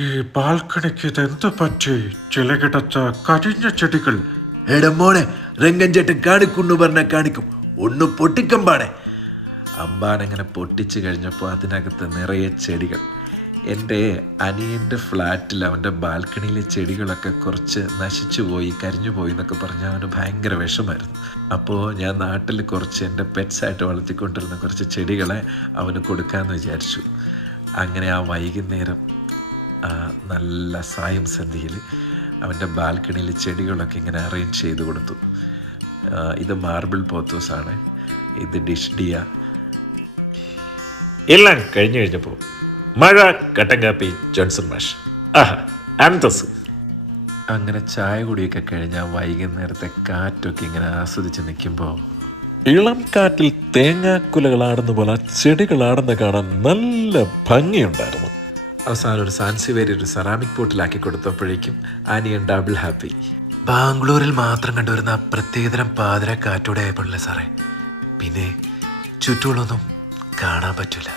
ഈ ബാൽക്കണിക്ക് ഇതെന്ത് പറ്റി? ചിലകിടത്ത കരിഞ്ഞ ചെടികൾ. എടമോനെ, രംഗഞ്ചേട്ടൻ കാണിക്കുന്നു പറഞ്ഞാൽ കാണിക്കും. ഒന്ന് പൊട്ടിക്കമ്പാണേ. അമ്പാനങ്ങനെ പൊട്ടിച്ചു കഴിഞ്ഞപ്പോൾ അതിനകത്ത് നിറയെ ചെടികൾ. എൻ്റെ അനിയൻ്റെ ഫ്ലാറ്റിൽ അവൻ്റെ ബാൽക്കണിയിലെ ചെടികളൊക്കെ കുറച്ച് നശിച്ചു പോയി, കരിഞ്ഞു പോയി എന്നൊക്കെ പറഞ്ഞാൽ അവന് ഭയങ്കര വിഷമായിരുന്നു. അപ്പോൾ ഞാൻ നാട്ടിൽ കുറച്ച് എൻ്റെ പെറ്റ്സായിട്ട് വളർത്തിക്കൊണ്ടിരുന്ന കുറച്ച് ചെടികളെ അവന് കൊടുക്കാമെന്ന് വിചാരിച്ചു. അങ്ങനെ ആ വൈകുന്നേരം നല്ല സായം സന്ധ്യയിൽ അവൻ്റെ ബാൽക്കണിയിൽ ചെടികളൊക്കെ ഇങ്ങനെ അറേഞ്ച് ചെയ്ത് കൊടുത്തു. ഇത് മാർബിൾ പോത്തോസാണ്, ഇത് ഡിഷ് ഡിയ. എല്ലാം കഴിഞ്ഞു കഴിഞ്ഞപ്പോൾ മഴ, കട്ടൻ കാപ്പി, ജോൺസൺ മാഷ്, അന്തസ്. അങ്ങനെ ചായ കുടിയൊക്കെ കഴിഞ്ഞാൽ വൈകുന്നേരത്തെ കാറ്റൊക്കെ ഇങ്ങനെ ആസ്വദിച്ച് നിൽക്കുമ്പോൾ ഇളം കാറ്റിൽ തേങ്ങാക്കുലകളാടുന്ന പോലെ ചെടികളാടുന്ന കാണാൻ നല്ല ഭംഗിയുണ്ടായിരുന്നു. അവസാനം ഒരു സാൻസിവേരി ഒരു സെറാമിക് പോട്ടിലാക്കി കൊടുത്തപ്പോഴേക്കും ആനിയൻ ഡബിൾ ഹാപ്പി. ബാംഗ്ലൂരിൽ മാത്രം കണ്ടുവരുന്ന പ്രത്യേകതരം പാതിര കാറ്റോടെ ആയപ്പോഴല്ലേ സാറേ, പിന്നെ ചുറ്റുകളൊന്നും കാണാൻ പറ്റില്ല.